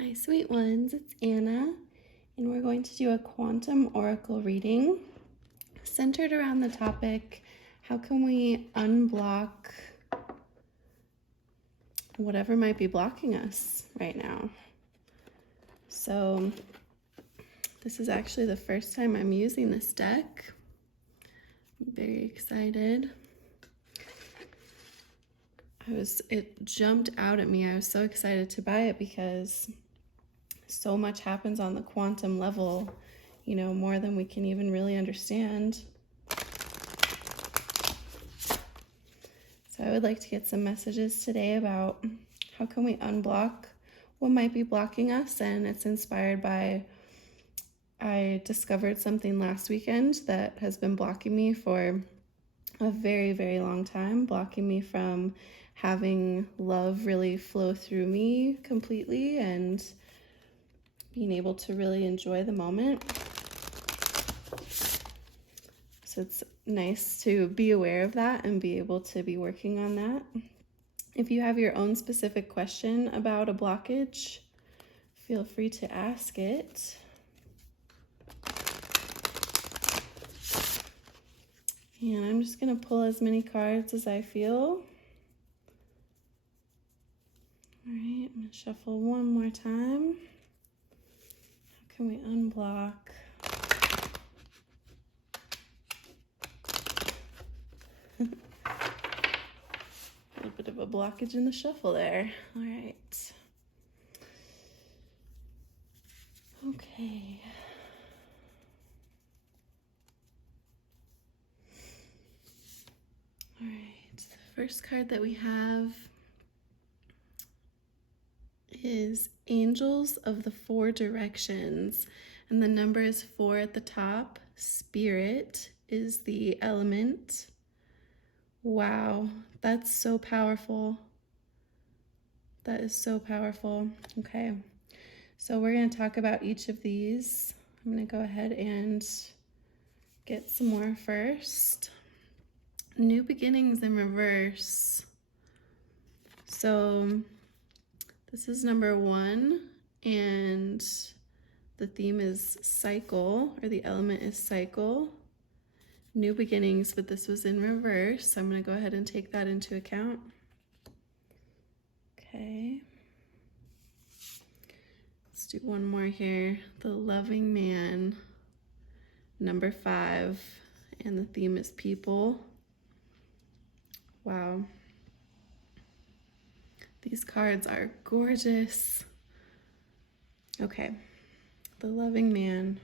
Hi, sweet ones. It's Anna, and we're going to do a quantum oracle reading centered around the topic, how can we unblock whatever might be blocking us right now? So this is actually the first time I'm using this deck. I'm very excited. It jumped out at me. I was so excited to buy it because so much happens on the quantum level, more than we can even really understand. So I would like to get some messages today about how can we unblock what might be blocking us, and it's inspired by I discovered something last weekend that has been blocking me for a very, very long time, blocking me from having love really flow through me completely and being able to really enjoy the moment. So it's nice to be aware of that and be able to be working on that. If you have your own specific question about a blockage, feel free to ask it. And I'm just going to pull as many cards as I feel. All right, I'm going to shuffle one more time. How can we unblock? A little bit of a blockage in the shuffle there. All right. Okay. All right, the first card that we have is Angels of the Four Directions, and the number is 4 at the top. Spirit is the element. Wow, that's so powerful. That is so powerful. Okay, so we're going to talk about each of these. I'm going to go ahead and get some more first. New beginnings in reverse. So this is number 1, and the theme is cycle, or the element is cycle. New beginnings, but this was in reverse, so I'm going to go ahead and take that into account. Okay. Let's do one more here. The loving man, number 5, and the theme is people. Wow. These cards are gorgeous. Okay, the loving man.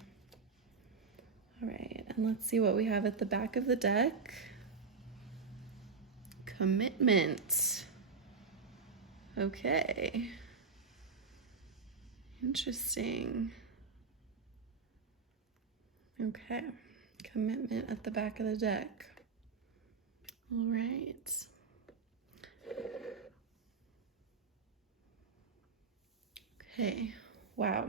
All right, and let's see what we have at the back of the deck. Commitment. Okay. Interesting. Okay, commitment at the back of the deck. All right. Okay, wow.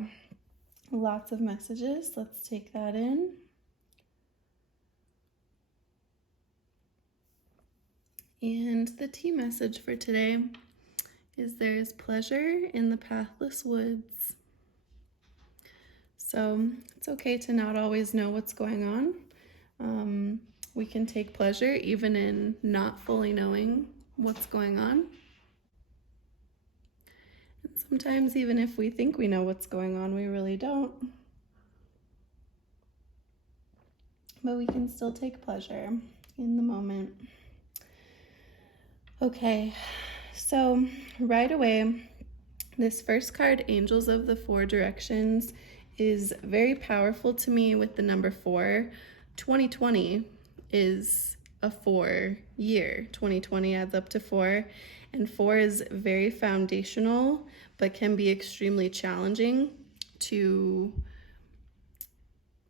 Lots of messages. Let's take that in. And the tea message for today is there is pleasure in the pathless woods. So it's okay to not always know what's going on. We can take pleasure even in not fully knowing what's going on. And sometimes even if we think we know what's going on, we really don't. But we can still take pleasure in the moment. Okay, so right away, this first card, Angels of the Four Directions, is very powerful to me with the number 4. 2020 is a 4 year. 2020 adds up to 4, and 4 is very foundational, but can be extremely challenging to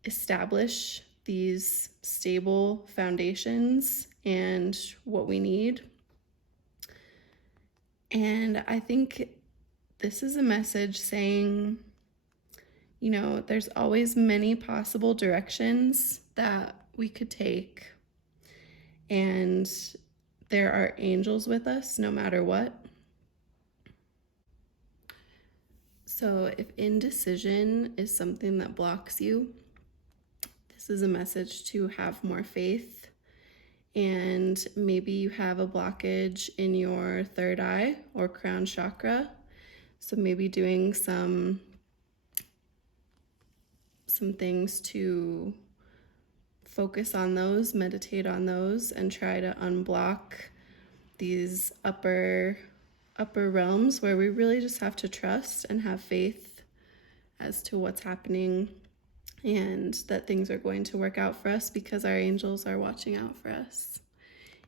establish these stable foundations and what we need. And I think this is a message saying, there's always many possible directions that we could take. And there are angels with us no matter what. So if indecision is something that blocks you, this is a message to have more faith. And maybe you have a blockage in your third eye or crown chakra. So maybe doing some things to focus on those, meditate on those, and try to unblock these upper realms where we really just have to trust and have faith as to what's happening and that things are going to work out for us because our angels are watching out for us,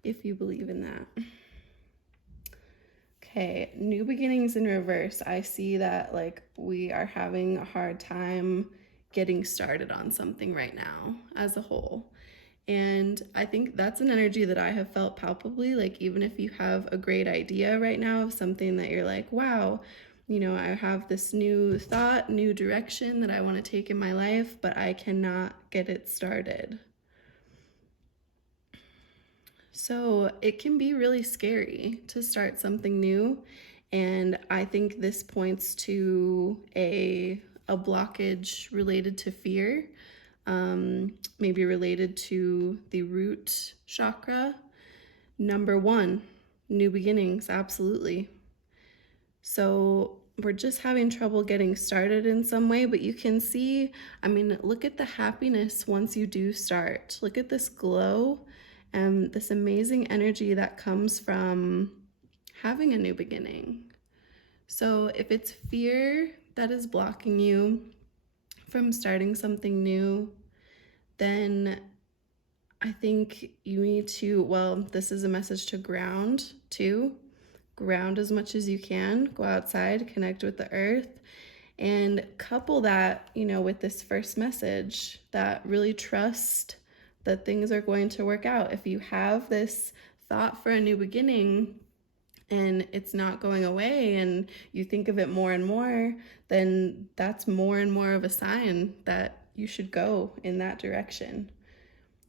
if you believe in that. Okay, new beginnings in reverse. I see that like we are having a hard time getting started on something right now as a whole. And I think that's an energy that I have felt palpably. Like, even if you have a great idea right now of something that you're like, wow, I have this new thought, new direction that I want to take in my life, but I cannot get it started. So it can be really scary to start something new. And I think this points to a blockage related to fear. Maybe related to the root chakra. Number 1, new beginnings, absolutely. So we're just having trouble getting started in some way, but you can see, look at the happiness once you do start. Look at this glow and this amazing energy that comes from having a new beginning. So if it's fear that is blocking you from starting something new, then I think you need to, this is a message to ground too. Ground as much as you can, go outside, connect with the earth, and couple that, with this first message that really trust that things are going to work out. If you have this thought for a new beginning and it's not going away and you think of it more and more, then that's more and more of a sign that you should go in that direction.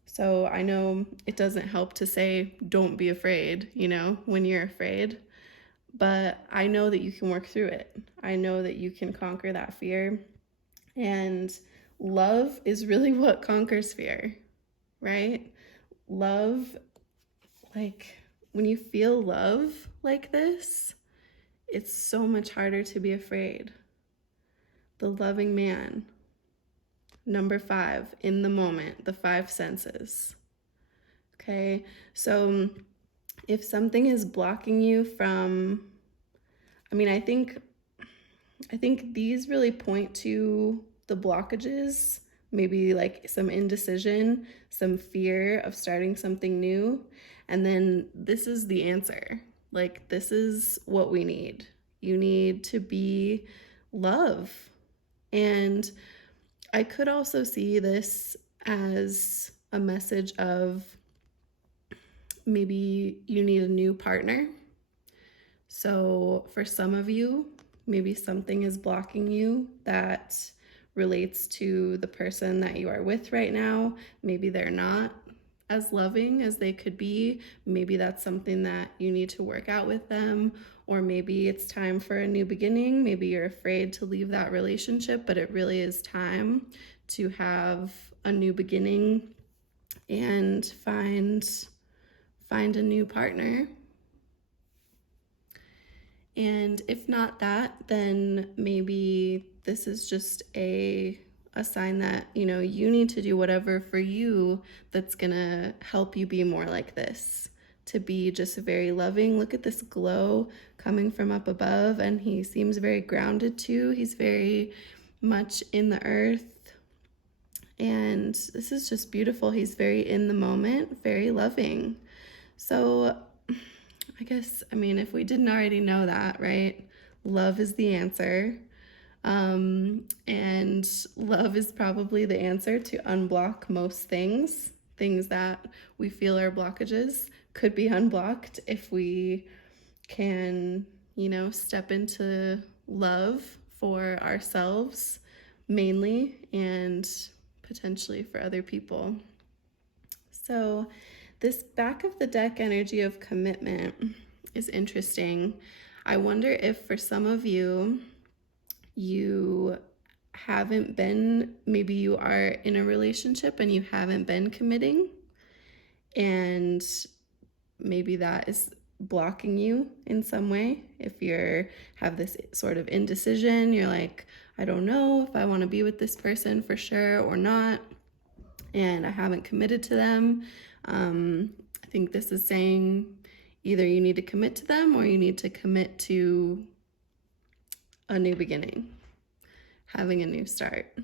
So I know it doesn't help to say, don't be afraid, when you're afraid, but I know that you can work through it. I know that you can conquer that fear. And love is really what conquers fear, right? Love, like when you feel love like this, it's so much harder to be afraid. The loving man. Number 5, in the moment, the 5 senses. Okay, so if something is blocking you from, I think these really point to the blockages, maybe like some indecision, some fear of starting something new. And then this is the answer. Like, this is what we need. You need to be love. And I could also see this as a message of maybe you need a new partner. So for some of you, maybe something is blocking you that relates to the person that you are with right now. Maybe they're not as loving as they could be. Maybe that's something that you need to work out with them. Or maybe it's time for a new beginning. Maybe you're afraid to leave that relationship, but it really is time to have a new beginning and find a new partner. And if not that, then maybe this is just a sign that, you need to do whatever for you that's gonna help you be more like this, to be just very loving. Look at this glow coming from up above, and he seems very grounded too. He's very much in the earth. And this is just beautiful. He's very in the moment, very loving. So I guess, if we didn't already know that, right? Love is the answer. And love is probably the answer to unblock most things. Things that we feel are blockages could be unblocked if we can, step into love for ourselves mainly and potentially for other people. So this back of the deck energy of commitment is interesting. I wonder if for some of you, you haven't been, maybe you are in a relationship and you haven't been committing, and maybe that is blocking you in some way. If you're have this sort of indecision, you're like, I don't know if I want to be with this person for sure or not, and I haven't committed to them. I think this is saying either you need to commit to them or you need to commit to a new beginning, having a new start.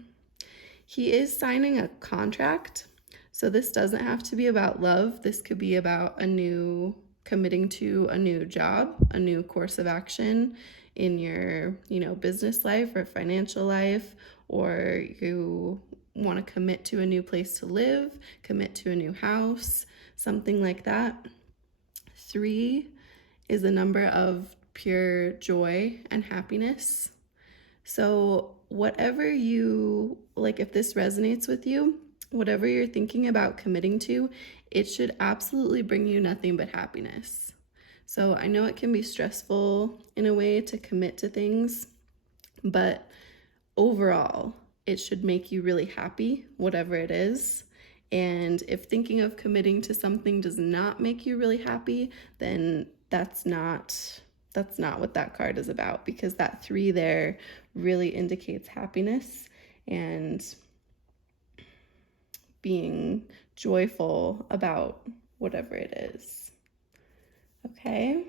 He is signing a contract. So this doesn't have to be about love. This could be about committing to a new job, a new course of action in your, business life or financial life, or you want to commit to a new place to live, commit to a new house, something like that. 3 is a number of pure joy and happiness. So whatever you, like, if this resonates with you, whatever you're thinking about committing to, it should absolutely bring you nothing but happiness. So I know it can be stressful in a way to commit to things, but overall, it should make you really happy, whatever it is. And if thinking of committing to something does not make you really happy, then that's not what that card is about, because that 3 there really indicates happiness and being joyful about whatever it is. Okay?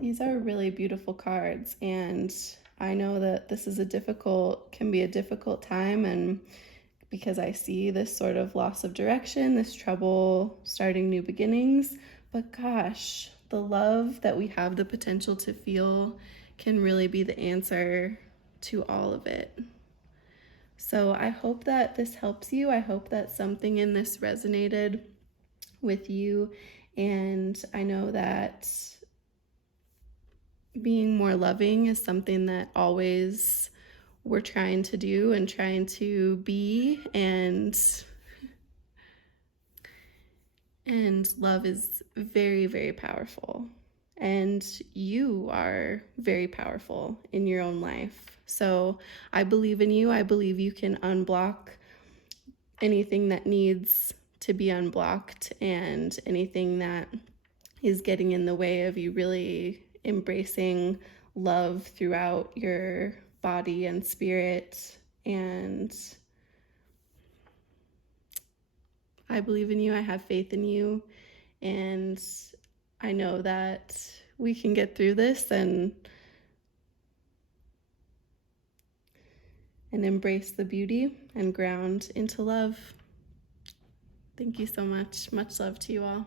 These are really beautiful cards, and I know that this is can be a difficult time, and because I see this sort of loss of direction, this trouble starting new beginnings. But gosh, the love that we have the potential to feel can really be the answer to all of it. So I hope that this helps you. I hope that something in this resonated with you. And I know that being more loving is something that always we're trying to do and trying to be, and love is very, very powerful, and you are very powerful in your own life. So I believe in you. I believe you can unblock anything that needs to be unblocked, and anything that is getting in the way of you really embracing love throughout your body and spirit. And I believe in you. I have faith in you. And I know that we can get through this and embrace the beauty and ground into love. Thank you so much. Much love to you all.